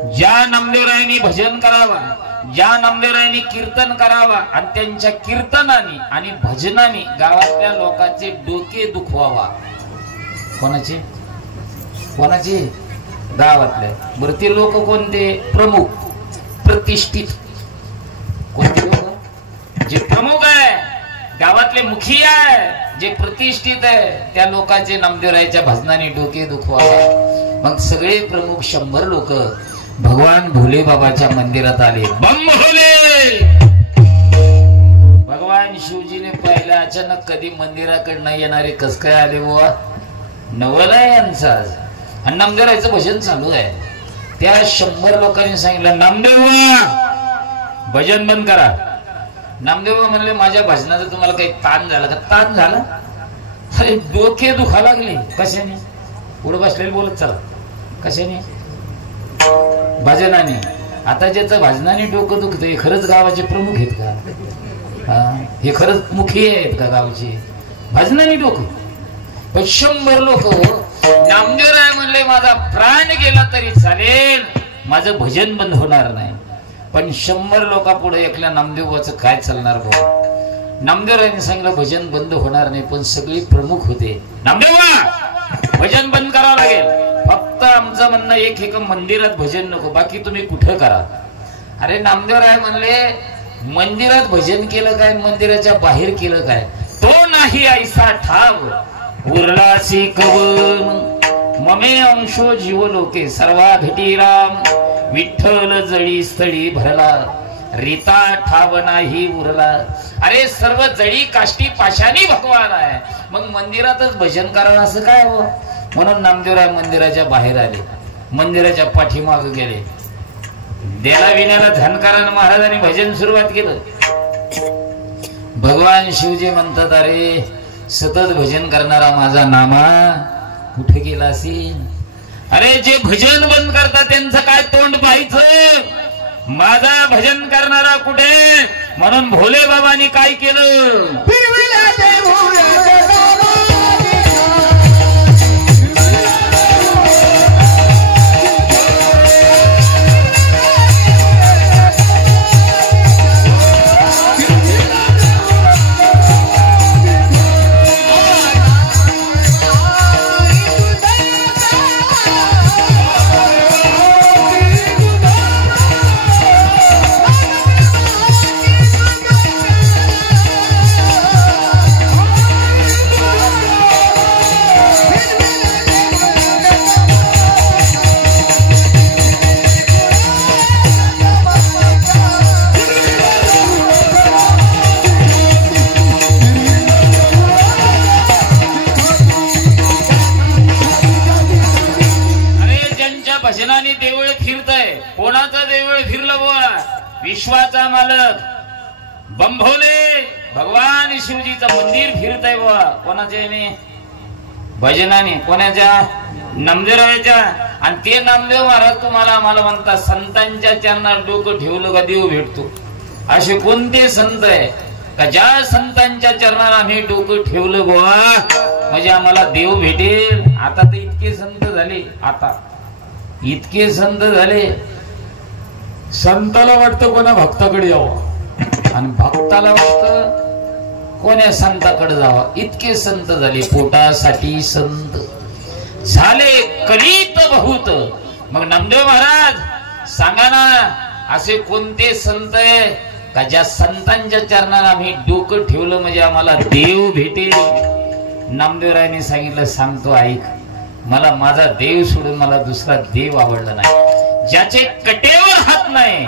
ज्या नामदेवरायांनी भजन करावा, ज्या नामदेवरायांनी कीर्तन करावा आणि त्यांच्या कीर्तनाने आणि भजनाने गावातल्या लोकांचे डोके दुखवावा. कोणाचे कोणाचे? गावातले. बरं ते लोक कोणते? प्रमुख प्रतिष्ठित. कोणते लोक? जे प्रमुख आहे, गावातले मुखिया आहे, जे प्रतिष्ठित आहे, त्या लोकांचे नामदेवरायाच्या भजनाने डोके दुखवावा. मग सगळे प्रमुख 100 लोक भगवान भोले बाबाच्या मंदिरात आले. बम भोले. भगवान शिवजीने पाहिलं. अचानक कधी मंदिराकडनं येणारे कस काय आले बुवा? नवल आहे यांचा. आणि नामदेवरायचं भजन चालू आहे. त्या 100 लोकांनी सांगितलं, नामदेव भजन बंद करा. नामदेव म्हणले, माझ्या भजनाचा तुम्हाला काही ताण झाला का? ताण झाला? अरे डोके दुखा लागले. कशाने? पुढे बसलेले बोलत चला. कशाने? भजनाने. आता ज्याचं भजनाने डोकं दुखत, हे खरंच गावाचे प्रमुख आहेत का? हे खरंच मुखी आहेत का गावचे? भजनाने डोकं. पण 100 लोक नामदेवराय म्हणले, माझा प्राण गेला तरी चालेल, माझं भजन बंद होणार नाही. पण 100 लोकांपुढे एकल्या नामदेवाचं काय चालणार भाऊ? नामदेवरायांनी सांगितलं, भजन बंद होणार नाही. पण सगळी प्रमुख होते. नामदेवा भजन बंद करावं लागेल. फक्त आमचं म्हणणं एक मंदिरात भजन नको, बाकी तुम्ही कुठं करा. अरे नामदेवराय म्हणले, मंदिरात भजन केलं काय, मंदिराच्या बाहेर केलं काय? तो नाही ऐसा ठाव उरलासी कवन ममे अंशो जीव लोके सर्वा घटी राम विठ्ठल जळी स्थळी भरला रीता ठाव नाही उरला. अरे सर्व जळी काष्टी पाशानी भगवान आहे, मग मंदिरातच भजन करावं असं काय हो? म्हणून नामदेवराय मंदिराच्या बाहेर आले, मंदिराच्या पाठीमाग गेले. देला विण्याला धनकारानं महाराजांनी भजन सुरुवात केलं. भगवान शिवजी म्हणतात, अरे सतत भजन करणारा माझा नामा कुठे गेला असेल? अरे जे भजन बंद करतात त्यांचं काय तोंड पाहायचं? माझा भजन करणारा कुठे? म्हणून भोले बाबांनी काय केलं? भजनाने देवळ फिरतय. कोणाचं देवळ फिरलं बुवा? विश्वाचा मालक बंभोले भगवान शिवजीचं मंदिर फिरतय बुवा. कोणाच्या भजनाने? कोणाच्या? नामदेवरायाच्या. आणि ते नामदेव महाराज तुम्हाला आम्हाला म्हणतात, संतांच्या चरणात डोकं ठेवलं का देव भेटतो? असे कोणते संत आहे का ज्या संतांच्या चरणात आम्ही डोकं ठेवलं बुवा म्हणजे आम्हाला देव भेटेल? आता तर इतके संत झाले, आता इतके संत झाले, संताला वाटतं कोणा भक्ताकडे यावं आणि भक्ताला वाटतं कोण्या संताकडे जावं. इतके संत झाले, पोटासाठी संत झाले, कलित बहुत. मग नामदेव महाराज सांगा ना, असे कोणते संत आहे का ज्या संतांच्या चरणात आम्ही डोकं ठेवलं म्हणजे आम्हाला देव भेटेल? नामदेवरायांनी सांगितलं, सांगतो ऐक, मला माझा देव सोडून मला दुसरा देव आवडला नाही. ज्याचे कटेवर हात नाही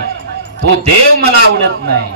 तो देव मला आवडत नाही.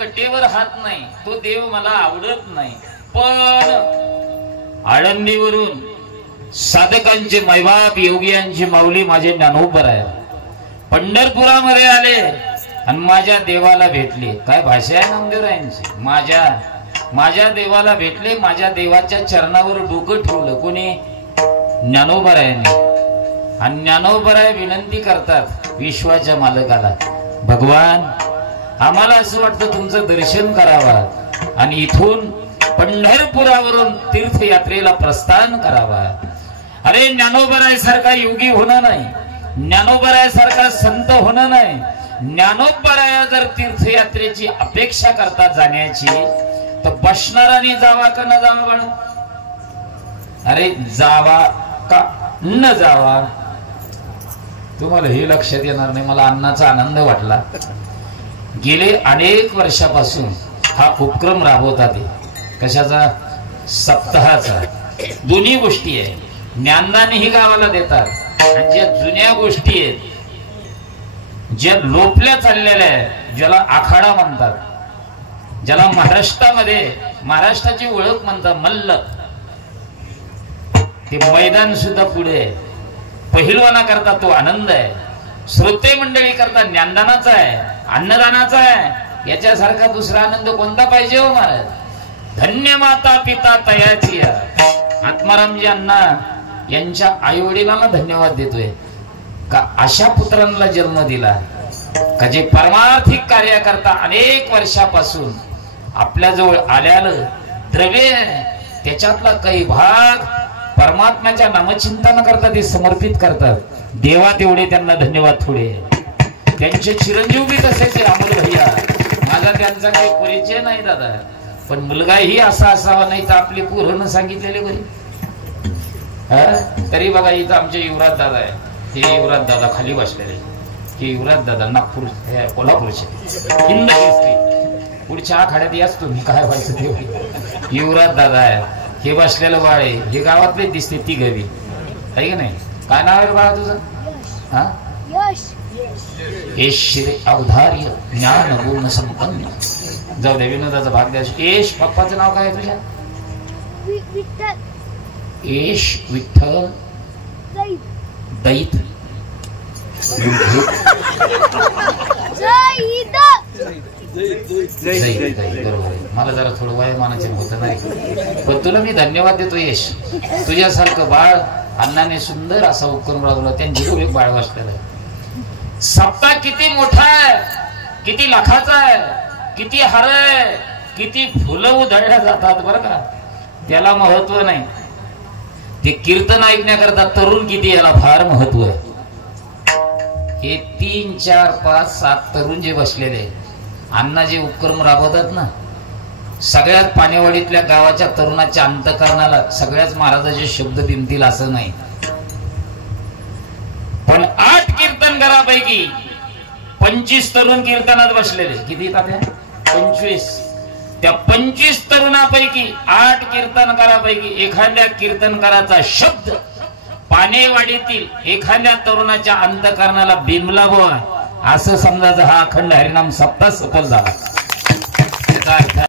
कटेवर हात नाही तो देव मला आवडत नाही. पण आळंदीवरून साधकांचे मैबाप योगियांची माऊली माझे ज्ञानोबर आहे, पंढरपुरामध्ये आले आणि माझ्या देवाला भेटले. काय भाषा आहे नामदेवरायांची. माझ्या देवाला भेटले, माझ्या देवाच्या चरणावर डोकं ठेवलं. कोणी? ज्ञानोबरायांनी. आणि ज्ञानोबराय विनंती करतात विश्वाच्या मालकाला, भगवान आम्हाला असं वाटतं तुमचं दर्शन करावं आणि इथून पंढरपुरावरून तीर्थयात्रेला प्रस्थान करावा. अरे ज्ञानोबराय सारखा योगी होणं नाही, ज्ञानोबराय सारखा संत होणं नाही. ज्ञानोबराया जर तीर्थयात्रेची अपेक्षा करता जाण्याची तर बसणारांनी जावा का न जावा बाळ? अरे जावा का न जावा? तुम्हाला हे लक्षात येणार नाही. मला अन्नाचा आनंद वाटला. गेले अनेक वर्षापासून हा उपक्रम राबवतात. कशाचा? सप्ताहाचा. दोन्ही गोष्टी आहे. ज्ञानदान ही गावाला देतात आणि ज्या जुन्या गोष्टी आहेत, ज्या लोपल्या चाललेल्या आहेत, ज्याला आखाडा म्हणतात, ज्याला महाराष्ट्राची ओळख म्हणतात मल्ल, ते मैदान सुद्धा पुढे आहे. पहिलवाना करता तो आनंद आहे, श्रोते मंडळी करता ज्ञानदानाचा आहे, अन्नदानाचा आहे. याच्यासारखा दुसरा आनंद कोणता पाहिजे हो महाराज? धन्य माता पिता तयाची. आत्मारामजी अण्णा यांच्या आई वडिलांना धन्यवाद देतोय का अशा पुत्रांना जन्म दिला, का जे परमार्थिक कार्य करता अनेक वर्षापासून आपल्या जवळ आल्यानं द्रव्य त्याच्यातला काही भाग परमात्म्याच्या नामचिंतन करता ते समर्पित करतात. देवा तेवढे त्यांना धन्यवाद थोडे. त्यांचे चिरंजीव बी तसेच अमोल भैया. माझा त्यांचा काही परिचय नाही दादा, पण मुलगाही असा असावा, नाही तर आपली पूर्ण सांगितलेले बरी. तरी बघा इथं आमचे युवराज दादा आहे. हे युवराज दादा खाली बसलेले. हे युवराज दादा नागपूर कोल्हापूरचे हिंद केसरी. पुढच्या आखाड्यात याच तुम्ही काय व्हायचं ते. युवराज दादा आहे. हे बसलेलं बाळ आहे. हे गावातले दिसते ती गवी आहे की नाही? काय नाव आहे बाळा तुझं? हा, यश श्री अवधार्य ज्ञान गुण संपन्न. जाऊ दे, विनोदाचा भाग द्या. यश पप्पाचं नाव काय आहे तुझ्या? यश विठ्ठल दैत. बरोबर. मला जरा थोडं वयमानाचे होत नाही, पण तुला मी धन्यवाद देतो यश. तुझ्यासारखं बाळ अण्णाने सुंदर असा उपक्रम राबवला. त्यांची एक बाळ वाचलेलं आहे. सप्ताह किती मोठा आहे, किती लाखाचा आहे, किती हार आहे, किती फुलं उधळल्या जातात बरं का. त्याला महत्व नाही. ते कीर्तन ऐकण्याकरता तरुण किती, याला फार महत्व आहे. हे 3, 4, 5, 7 तरुण जे बसलेले अण्णा जे उपक्रम राबवतात ना, सगळ्यात पानेवाडीतल्या गावाच्या तरुणाच्या अंतकरणाला सगळ्याच महाराजाचे शब्द बिनतील असं नाही. पण 8 कीर्तनकारापैकी 25 तरुण कीर्तनात बसलेले. किती तात्या? 25. त्या 25 तरुणापैकी 8 कीर्तनकारापैकी एखाद्या कीर्तनकाराचा शब्द पानेवाडीतील एखाद्या तरुणाच्या अंतकरणाला बिंबला बुवा, असं समजायचं हा अखंड हरिनाम सप्ताह सफल झाला.